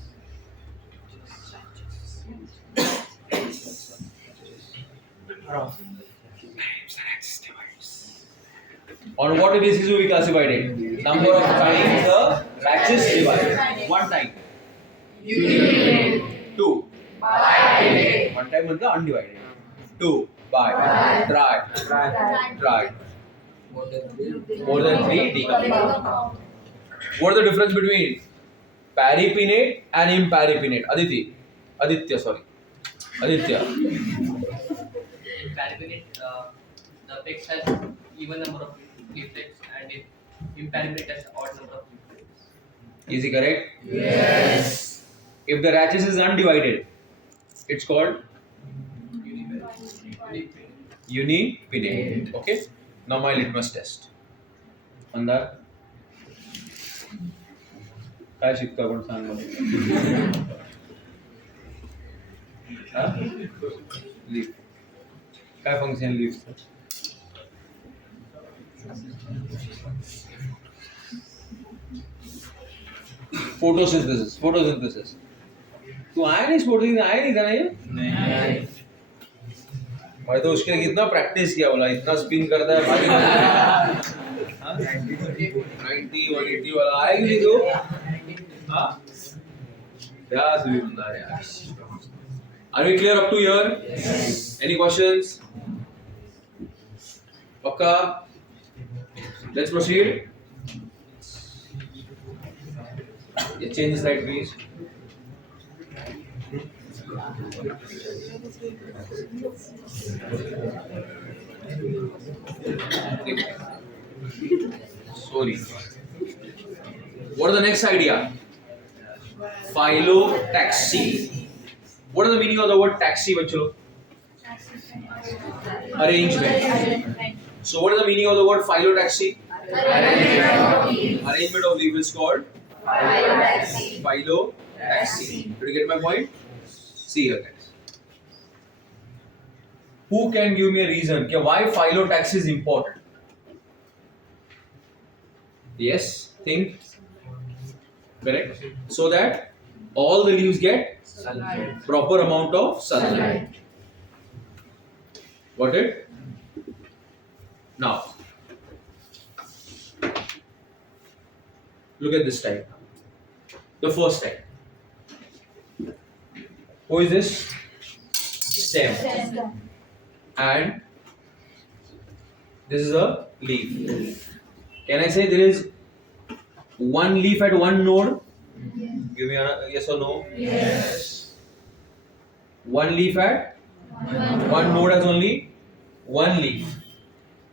on what basis we classified it? Number of times the rachis divided. 1 time. 2. By. 1 time was the undivided. 2 by. Dried. More than 3 decompose. What is the difference between peripinnate and imperipinnate? Aditya, sorry. Aditya. In parabenate, the apex has even number of leaflets, and in imparabenate has odd number of leaflets. Is he correct? Yes. If the rachis is undivided, it's called unipinnate. Okay. Now my litmus test. अंदर काय शिकतो आपण सांग मला. Leaf काय function लीफचं? Photosynthesis. तू आया नहीं फोटोसिंथेसिस आया नहीं था ना ये? नहीं. मैं तो उसके लिए कितना प्रैक्टिस किया, बोला इतना स्पिन करता है भाई. 90 180 वाला आएगी नहीं तो. हाँ क्या सुनी बंदा है यार. Are we clear up to here? Yes. Any questions? Pakka? Let's proceed. Yeah, change the slide please. Sorry. What is the next idea? Phyllotaxy. What is the meaning of the word taxi, bachcho? Arrangement. So what is the meaning of the word phyllotaxy? Arrangement of leaf is called phyllotaxy. Did you get my point? See here guys. Who can give me a reason why phyllotaxy is important? Yes, think. Correct. So that all the leaves get proper amount of sunlight. Got it? Now, look at this type. The first type. Who is this? Stem. And this is a leaf. Can I say there is one leaf at one node? Give me a yes or no. Yes. One leaf at one node has only one leaf.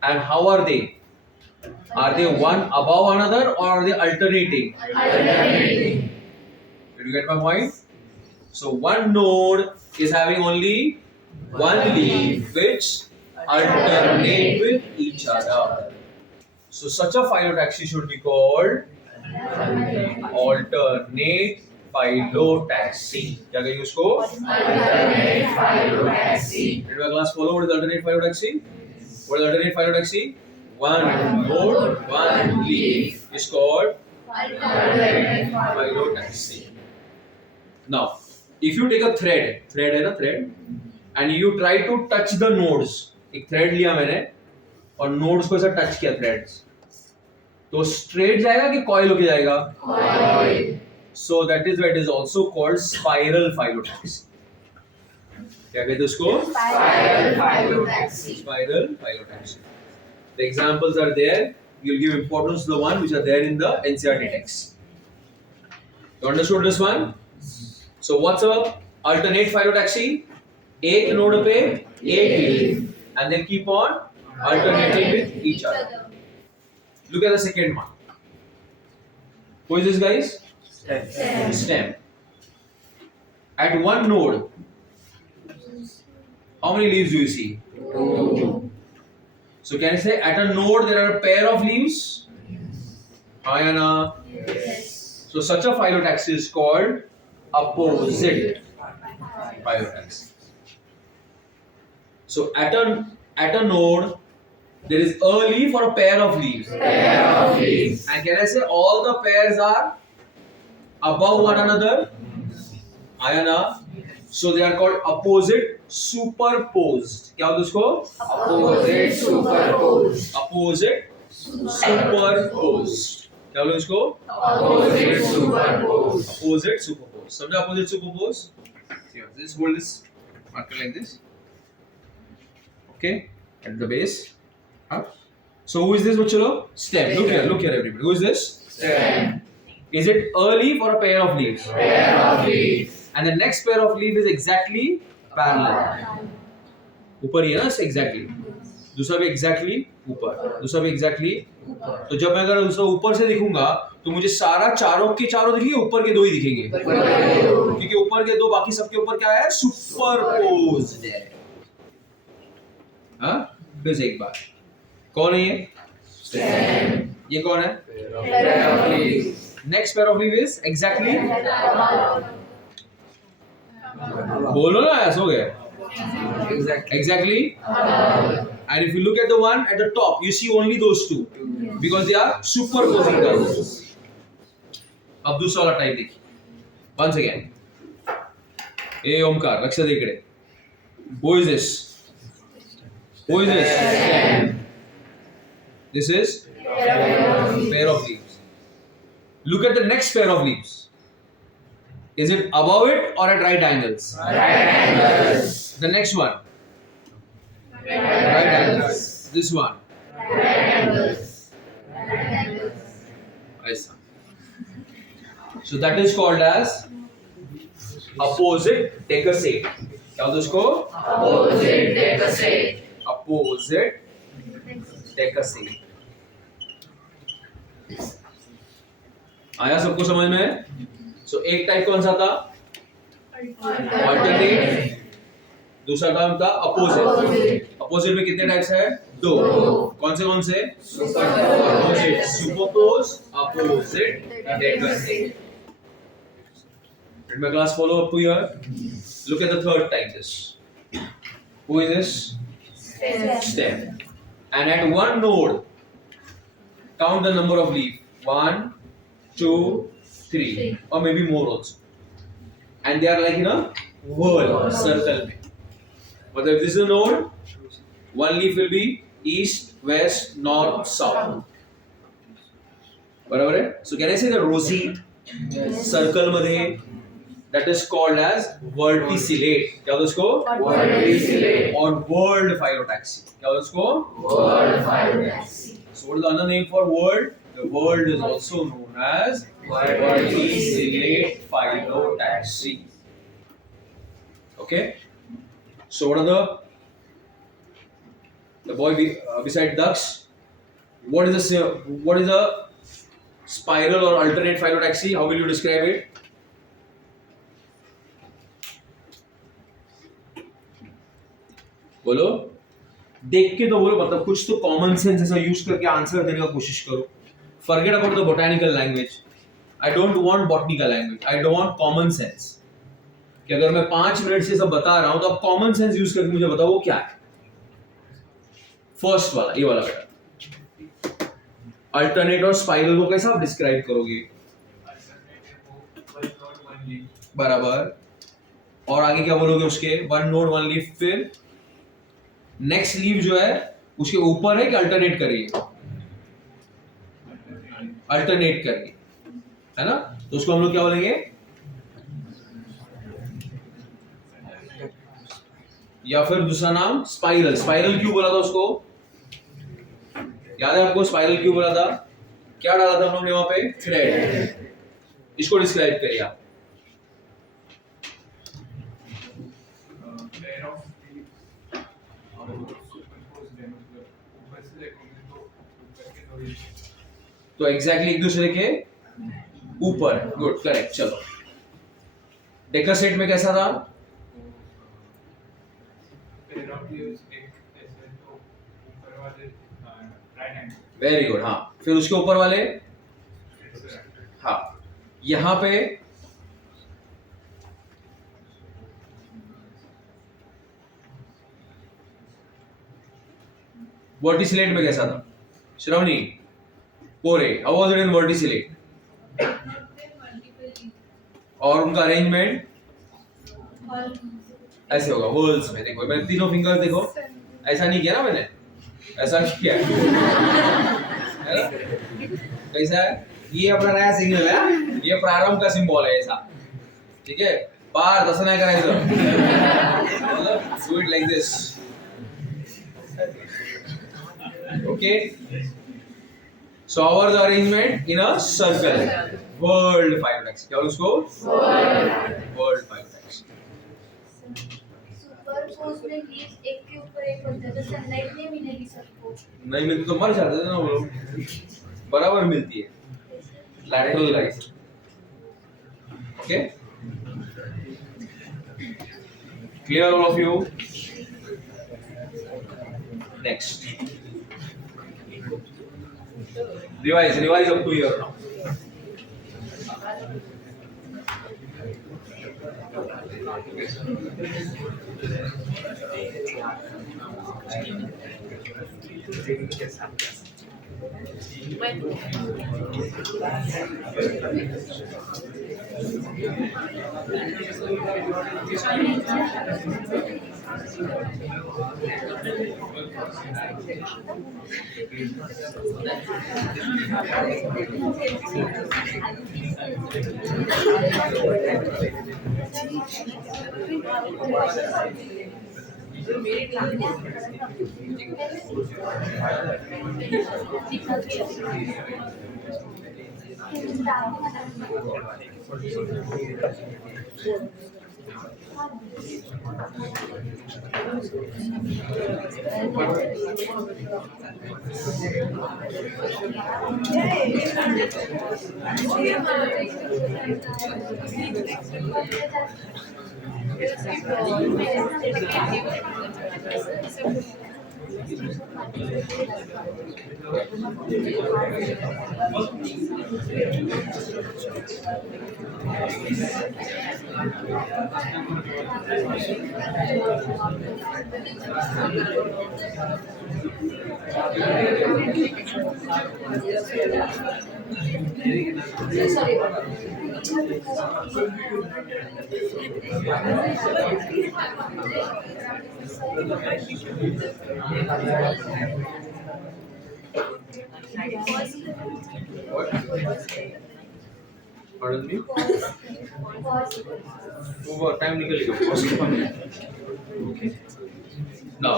And how are they? Are they one above another or are they alternating? Alternating. Did you get my point? So one node is having only one leaf which alternate with each other. So such a phyllotaxy should be called alternate phyllotaxy. क्या कहेंगे उसको? Alternate phyllotaxy. Did my class follow what is alternate phyllotaxy? What is alternate phyllotaxy? One node, one leaf is called Alternate phyllotaxy. Now, if you take a thread है ना thread, and you try to touch the nodes, एक thread लिया मैंने और nodes को ऐसा touch किया threads, तो straight जाएगा कि coil होके जाएगा? Coil. So that is why it is also called spiral phyllotaxy. क्या कहते हैं उसको? Spiral phyllotaxy. Spiral phyllotaxy. The examples are there. You'll give importance to the one which are there in the NCERT text. You understood this one? So what's up? Alternate phyllotaxy. एक node पे एक leaf, and then keep on alternating with each other. Look at the second one. Who is this, guys? Stem. At one node, how many leaves do you see? Two. So can I say at a node there are a pair of leaves? Ayana. Yes. So such a phyllotaxy is called opposite phyllotaxy. So at a node there is a leaf or a pair of leaves. Pair of leaves. And can I say all the pairs are above one another? Ayana. So they are called opposite superposed. क्या होता है उसको? Opposite superposed. Opposite superposed. क्या बोले उसको? Opposite superposed. Opposite superposed. समझा opposite superposed? Here, this hold this marker like this. Okay, at the base. Up. So who is this bachalo? Stem. Look here everybody. Who is this? Stem. Is it a leaf or a pair of leaves? Pair of leaves. And the next pair of leaf is exactly parallel. ऊपर ही है ना exactly. दूसरा भी exactly ऊपर, दूसरा भी exactly ऊपर. तो जब मैं अगर दूसरा ऊपर से दिखूंगा तो मुझे सारा चारों के चारों दिखेंगे, ऊपर के दो ही दिखेंगे, क्योंकि ऊपर के दो बाकी सबके ऊपर क्या है? सुपरपोज्ड है. हाँ, फिर से एक बार. कौन है ये? Stem. ये कौन है? Pair of leaves. Next pair of leaves is exactly. बोलो ना, ऐसा हो गया. Exactly. And if you look at the one at the top, you see only those two because they are superposing colors. अब दूसरा वाला टाइप देखिए. Once again. ए ओमकार, लक्ष्य दे इकडे. Who is this? Who is this? This is pair of leaves. Look at the next pair of leaves. Is it above it or at right angles? Right angles. The next one. Right angles. This one. Right angles. ऐसा. So that is called as opposite decussate. क्या होता है उसको? Opposite decussate. Opposite decussate. आया सबको समझ में? So एक टाइप कौन सा था? Alternate. दूसरा टाइप था opposite. Opposite में कितने टाइप्स है? दो. कौन से? Opposite. Superpose. Opposite decussate. Did my class follow up to here? Look at the third type. This. Who is this? Stem. And at one node, count the number of leaves. 1, 2, 3, or maybe more also. And they are like in a whirl, circle. But if this is a node, one leaf will be east, west, north, south. बराबर है? So can I say the rosy circle मध्ये that is called as verticillate. क्या होता है उसको? Verticillate. और world phyllotaxy. क्या होता है उसको? World phyllotaxy. So what is the other name for world? The world is also known as verticillate phyllotaxy. Okay. So what are the boy beside ducks? What is the spiral or alternate phyllotaxy? How will you describe it? बोलो. देख के तो बोलो, मतलब कुछ तो common sense ऐसा use करके आंसर देने का कोशिश करो. Forget about the botanical language. I don't want botanical language. I don't want common sense. कि अगर मैं 5 मिनट से सब बता रहा हूं तो आप कॉमन सेंस यूज करके मुझे बताओ वो क्या है. फर्स्ट वाला, ये वाला बेटा. अल्टरनेट और स्पाइरल को कैसा आप डिस्क्राइब करोगे? बराबर. और आगे क्या बोलोगे उसके? One node one leaf. फिर नेक्स्ट लीफ जो है उसके ऊपर है कि अल्टरनेट करिए? अल्टरनेट करिए, है ना? तो उसको हम लोग क्या बोलेंगे? या फिर दूसरा नाम स्पाइरल. स्पाइरल क्यों बोला था उसको? याद है आपको स्पाइरल क्यों बोला था? क्या डाला था हम लोग ने वहां पे? थ्रेड. इसको डिस्क्राइब करिए आप. तो एग्जैक्टली एक दूसरे के ऊपर. Good, correct. चलो, डेकासेट में कैसा था? Very good. हाँ, फिर उसके ऊपर वाले. हाँ, यहां पे वर्टिसिलेट में कैसा था? श्रावणी, पोरे, हाउ वाज इट इन वर्टिसिलेट? और उनका अरेंजमेंट ऐसे होगा होल्स में. देखो मैंने तीनों फिंगर्स, देखो ऐसा नहीं किया ना मैंने, ऐसा किया है ना? कैसा है? ये अपना नया सिग्नल है. ये प्रारंभ का सिंबल है ऐसा. ठीक है, पार तसं नाही करायचं. Do it like this. Okay. So our the arrangement in a circle. World 5 times. क्या बोलो उसको? World 5 times. सुपरपोज में लीव्स एक के ऊपर एक होता है तो सनलाइट नहीं मिलेगी सबको। नहीं मिलती तो मर जाते थे ना वो लोग। बराबर मिलती है। Lateral guys. Okay. Clear all of you? Next. Revise up to here now. What? Pardon me? Over time निकल गया. Okay. Now,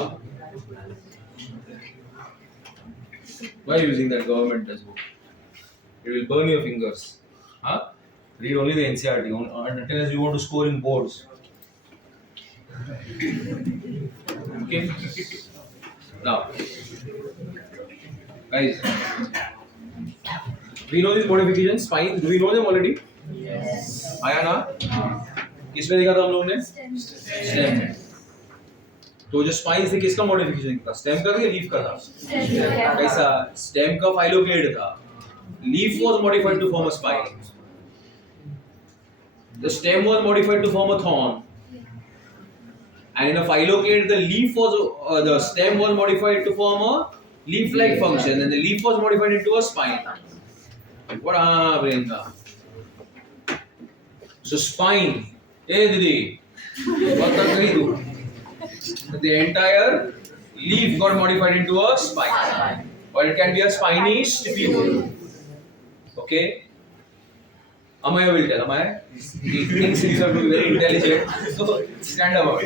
why are you using that government textbook? It will burn your fingers. Huh? Read only the NCERT until you want to score in boards. Okay. Now, guys, we know these modifications. Spine. Do we know them already? Yes. आया ना? किसमें देखा था हम लोगों ने? Stem. तो जो स्पाइन से किसका मॉडिफिकेशन था? स्टेम का या लीफ का था? कैसा? स्टेम का फाइलोक्लेड था. Leaf was modified to form a spine. The stem was modified to form a thorn. And in a phylloclade, the stem was modified to form a leaf-like function, and the leaf was modified into a spine. What Brinda? So spine. Hey Didi, what can we do? The entire leaf got modified into a spine, or it can be a spiny stipule. Okay. Amaya will tell. Amaya, he thinks these are very intelligent. So stand up.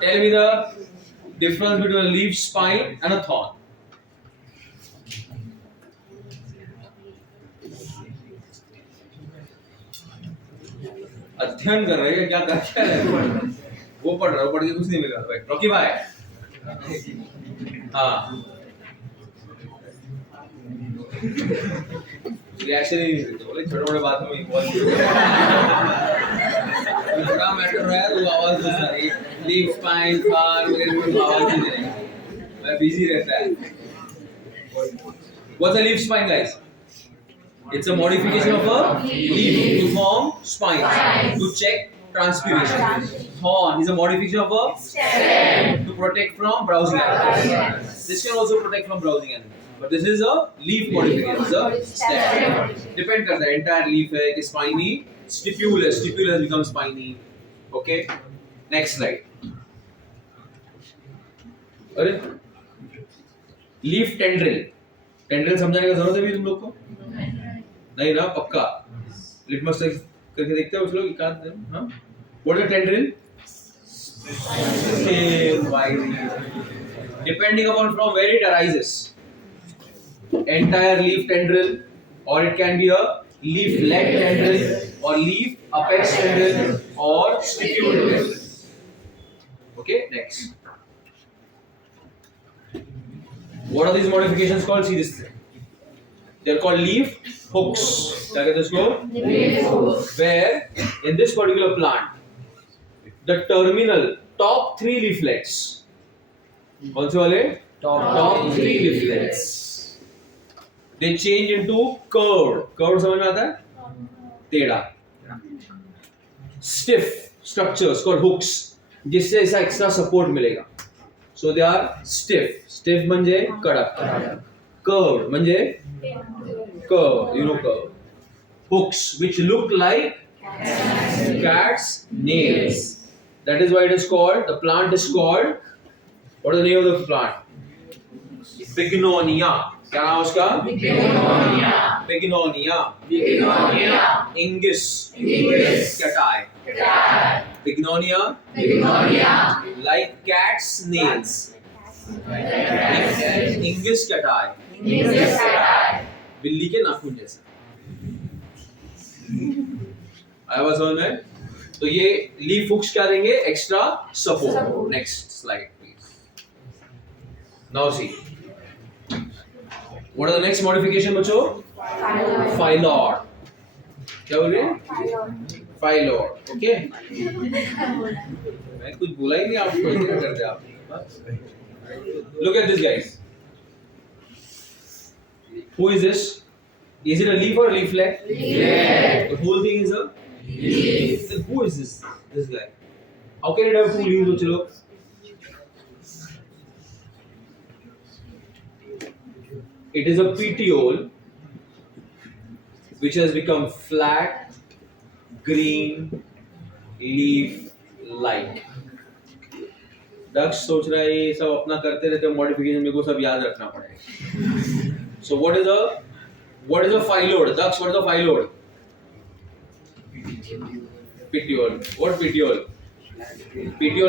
Tell me the difference between a leaf spine and a thorn. अध्ययन कर रहे हैं क्या कर रहे हैं? वो पढ़ रहा हूँ, पढ़ के कुछ नहीं मिला भाई. रॉकी भाई, हाँ, रिएक्शन ही नहीं देते. बोले छोटे मोटे बात में इन्वॉल्व बड़ा मैटर है तो आवाज दे सारी लीफ स्पाइन थॉर्न वगैरह में आवाज नहीं देंगे. मैं बिजी रहता है. What's a leaf spine, guys? It's a modification of a leaf to form spines to check transpiration. Thorn is a modification of a stem to protect from browsing animals. This can also protect from browsing animals. But this is a leaf modification. It's a stem. Depend करता है. Entire leaf है कि spiny, stipule has become spiny. Okay. Next slide. अरे leaf tendril. Tendril समझाने का जरूरत है भी तुम लोग को? नहीं ना, पक्का. लिटमस टेस्ट करके देखते हैं उस लोग क्या हाँ what is the tendril same why depending upon from where it arises entire leaf tendril or it can be a leaflet tendril or leaf apex tendril or stipule tendril. Okay, next. What are these modifications called? See this thing. They're called leaf hooks. क्या कहते हैं इसको? Where in this particular plant the terminal top 3 leaflets कौन से वाले top 3 leaflets they change into curved समझ में आता है टेढ़ा stiff structures called hooks जिससे ऐसा एक्स्ट्रा सपोर्ट मिलेगा so they are stiff म्हणजे कडक curved म्हणजे curve hooks which look like cat's nails. That is why it is called, the plant is called, what is the name of the plant? Bignonia. क्या नाम है उसका? Bignonia. Ingus. Cati. Bignonia. Like cat's nails. Ingus cati. बिल्ली के नाखून जैसा आया बात समझ में तो ये लीफ हुक्स क्या देंगे extra support next slide please now see what are the next modification बच्चों फाइलॉड क्या बोल रहे हैं फाइलॉड ओके मैं कुछ बोला ही नहीं आपको क्या करते आप look at this guys who is this is it a leaf or a leaflet the whole thing is a leaf then who is this guy how can it have 2 leaves bachlo it is a petiole which has become flat green leaf like दक्ष सोच रहा है ये सब अपना करते रहते modification मेरे को सब याद रखना पड़ेगा so what is a phyllodes Daksh what is a phyllodes petiole what petiole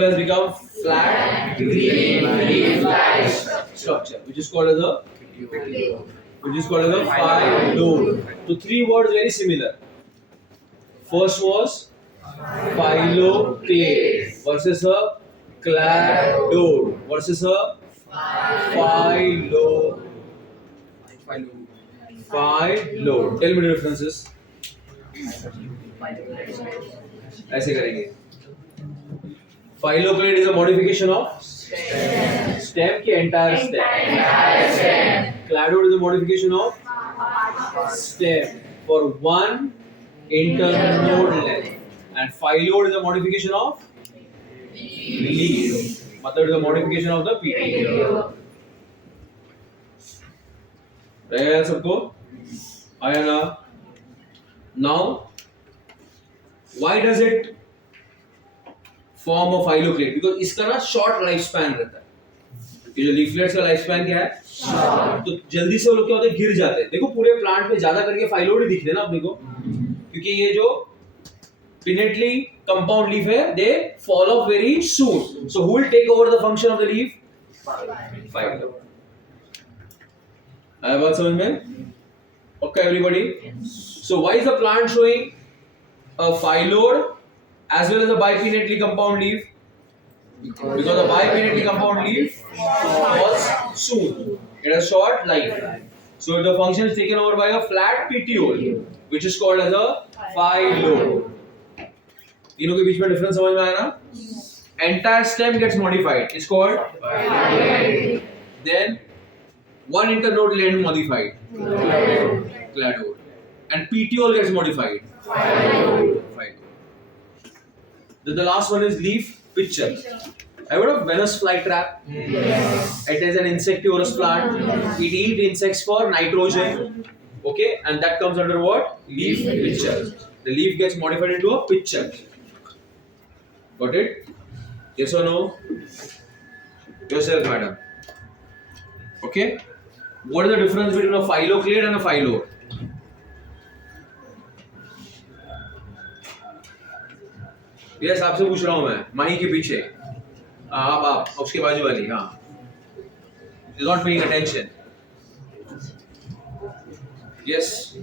has become flat green leaf-like structure which is called as a phyllodes so 3 words very similar first was phyloclade versus a cladode versus a phyllodes Phyllodes. Tell me the differences. ऐसे करेंगे. Phyloclade is a modification of stem की entire stem. Cladode is a modification of stem for one internode length. And phyllodes is a modification of leaf. Method is a modification of the petiole. रहेगा सबको आया ना now why does it form a phylloclade because इसका ना short life span रहता है ये जो लीफलेट्स का लाइफ स्पैन क्या है तो जल्दी से वो लोग क्या होते हैं गिर जाते हैं देखो पूरे प्लांट पे ज्यादा करके फाइलोड ही दिखते हैं ना अपने को क्योंकि ये जो पिनेटली कंपाउंड लीफ है they fall off very soon so who will take over the function of the leaf phyllode आया बात समझ में okay everybody so why is the plant showing a phyllodes as well as a bipinnately compound leaf because the bipinnately compound leaf falls soon it has short life so the function is taken over by a flat petiole which is called as a phyllodes तीनों के बीच में difference समझ में आया ना entire stem gets modified it's called phyllodes then one internode length modified cladode and petiole gets modified phyllodes then the last one is leaf pitcher I heard of Venus flytrap it is an insectivorous plant it eats insects for nitrogen okay and that comes under what leaf pitcher the leaf gets modified into a pitcher got it yes or no yourself madam okay what is the difference between a phyloclade and a phyllodes yes आपसे पूछ रहा हूँ मैं, माही के पीछे। आप उसके बाजू वाली, हाँ। Not paying attention. यस।